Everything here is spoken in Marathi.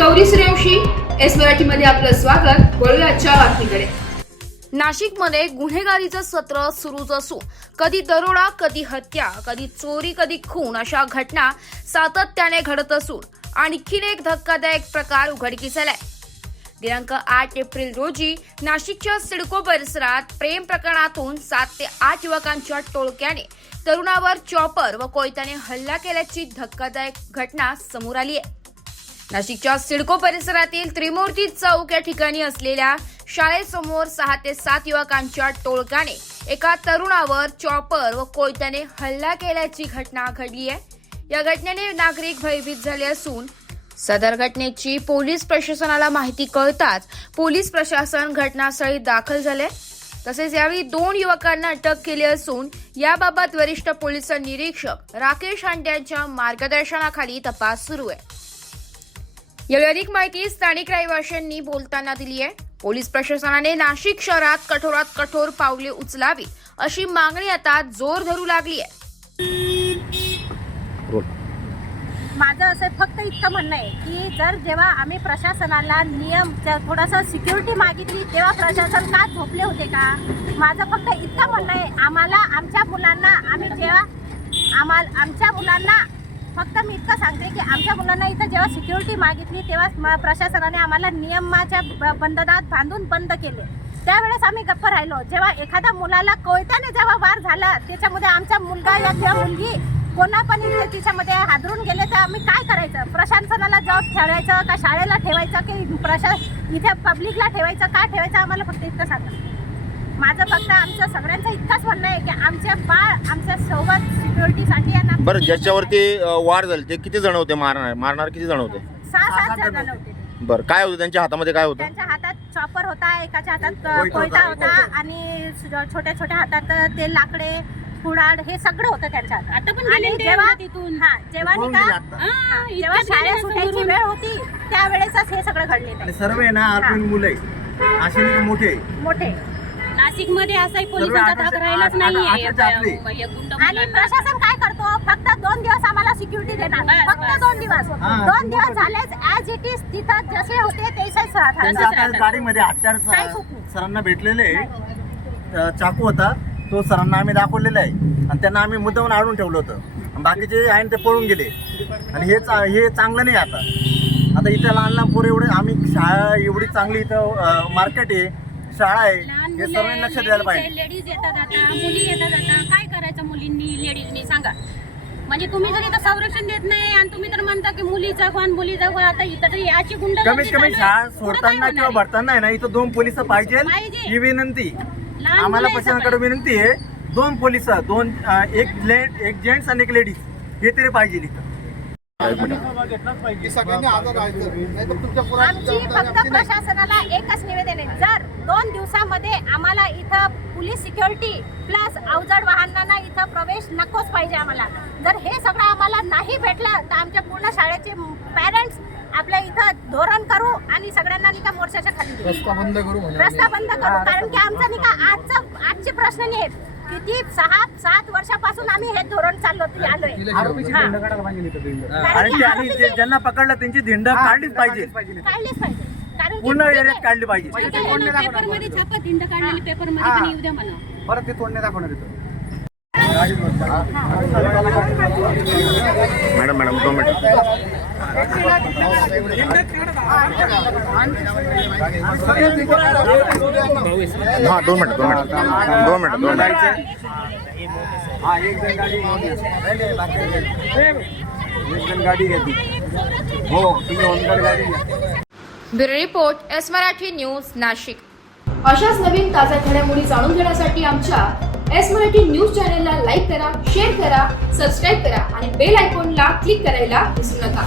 गौरी सूर्यवंशी, एस मराठीमध्ये आपलं स्वागत। वळूया आजच्या बातमीकडे। नाशिकमध्ये गुन्हेगारीचं सत्र सुरूच असून कधी दरोडा, कधी हत्या, कधी चोरी, कधी खून अशा घटना सातत्याने घडत असून आणखीन एक धक्कादायक प्रकार उघडकीस आलाय। दिनांक 8 एप्रिल रोजी नाशिकच्या सिडको परिसरात प्रेम प्रकरणातून 7 ते 8 युवकांच्या टोळक्याने तरुणावर चॉपर व कोयत्याने हल्ला केल्याची धक्कादायक घटना समोर आली आहे। नाशिकच्या सिडको परिसरातील त्रिमूर्ती चौक या ठिकाणी असलेल्या शाळेसमोर 6 ते 7 युवकांच्या टोळक्याने एका तरुणावर चॉपर व कोयत्याने हल्ला केल्याची घटना घडली आहे। या घटनेने नागरिक भयभीत झाले असून सदर घटनेची पोलीस प्रशासनाला माहिती कळताच पोलीस प्रशासन घटनास्थळी दाखल झाले। तसेच यावेळी 2 युवकांना अटक केली असून याबाबत वरिष्ठ पोलीस निरीक्षक राकेश हांडे यांच्या मार्गदर्शनाखाली तपास सुरू आहे। यावेळी अधिक माहिती स्थानिक रहिवाशांनी बोलताना दिली आहे। पोलीस प्रशासनाने नाशिक शहरात कठोरात कठोर पावले उचलावी अशी मागणी आता जोर धरू लागली आहे। माझं असं फक्त इतकं म्हणणं आहे की जेव्हा आम्ही प्रशासनाला नियम थोडासा सिक्युरिटी मागितली तेव्हा प्रशासन का झोपले होते का? माझं फक्त इतकं म्हणणं आहे, आम्हाला आमच्या मुलांना फक्त मी इतकं सांगते की आमच्या मुलांना इथं जेव्हा सिक्युरिटी मागितली तेव्हा प्रशासनाने आम्हाला नियमाच्या बंधनात बांधून बंद केले। त्यावेळेस आम्ही गप्प राहिलो। जेव्हा एखाद्या मुलाला कोयत्याने जेव्हा वार झाला त्याच्यामध्ये आमचा मुलगा या किंवा मुलगी कोणा पण इथे तिच्यामध्ये हादरून गेले तर आम्ही काय करायचं? प्रशासनाला जॉब ठेवायचं का शाळेला ठेवायचं की इथे पब्लिकला ठेवायचं का ठेवायचं? आम्हाला फक्त इतकं सांगा। माझं फक्त आमचं सगळ्यांचं इतकंच म्हणणं आहे की आमच्या बाळ आमच्या सोबत सिक्युरिटीसाठी यांना। बरं, ज्याच्यावरती वार झाले ते किती जण होते? मारणार किती जण होते? 6-7 जण होते। बरं, काय होतं त्यांच्या हातामध्ये? काय होतं त्यांच्या हातात? चॉपर होता, एकाच्या हातात कोयता होता आणि छोट्या छोट्या हातात ते लाकडे कुडाड हे सगळं होतं त्यांच्या हातात। आता पण जेव्हा जेव्हा शाळेत सुटायची वेळ होती त्यावेळेसच हे सगळं घडलेलं आहे। सर्व आहे ना आपण मुलं आहे असे नाही मोठे नाशिक मध्ये असाही पोलिसांचा धाक राहिलाच नाहीये। आणि प्रशासन काय करतो? फक्त 2 दिवस आम्हाला सिक्युरिटी देणार, फक्त 2 दिवस। 2 दिवस झालेच ॲज इट इज तिथं जसे होते तसेच राहतात। गाडीमध्ये हत्यार सरांना भेटलेले चाकू होता तो सरांना आम्ही दाखवलेला आहे आणि त्यांना आम्ही मुद्दामून आणून ठेवलं होतं। बाकीचे आहे ते पळून गेले आणि हे चांगलं नाही। आता इथं लहान पोरं एवढे आम्ही शाळा एवढी चांगली इथं मार्केट आहे, शाळा आहे, हे सर्वांनी लक्ष द्यायला पाहिजे। लेडीज येतात आता, मुली येतात आता, काय करायचं मुलींनी लेडीजनी सांगा? म्हणजे तुम्ही जर इथं संरक्षण देत नाही आणि तुम्ही तर म्हणता की मुलीचा कोण आता इथं तरी याची गुंड कमीत कमी शाळा सोडताना किंवा भरताना आहे ना इथं 2 पोलिस पाहिजे ही विनंती आम्हाला प्रशासनाकडे विनंती आहे। 2 पोलिस, एक जेंट्स आणि एक लेडीज हे तरी पाहिजे इथं। आमची फक्त प्रशासनाला एकच निवेदन आहे, जर 2 दिवसामध्ये आम्हाला इथं पोलीस सिक्युरिटी प्लस अवजड वाहनांना इथं प्रवेश नकोच पाहिजे आम्हाला। जर हे सगळं आम्हाला नाही भेटलं तर आमच्या पूर्ण शाळेचे पॅरेंट्स आपल्या इथं धोरण करू आणि सगळ्यांना निका मोर्चाच्या खाली रस्ता बंद करू। कारण की आमचा निका आजचे प्रश्न नाही आहेत, किती 6-7 वर्षापासून आम्ही हे धोरण आलोय। आणि ज्यांना पकडलं त्यांची धिंड काढलीच पाहिजे कारण पूर्ण एरियात काढली पाहिजे। पेपरमध्ये छापा धिंड काढलेली पेपरमध्ये पण येऊ द्या मला। परत ते तोडणे दाखवणार येतं। Madam 2 minute. हाँ 2 मिनिट। गाडी घेतली हो तुम्ही ऑनलाईन गाडी घ्या। Bureau report, S Marathi news, Nashik. अशाच नवीन ताज्या घडामोडी जाणून घेण्यासाठी आमच्या एस मराठी न्यूज चॅनलला लाईक करा, शेअर करा, सबस्क्राईब करा आणि बेल आयकॉनला क्लिक करायला विसरू नका।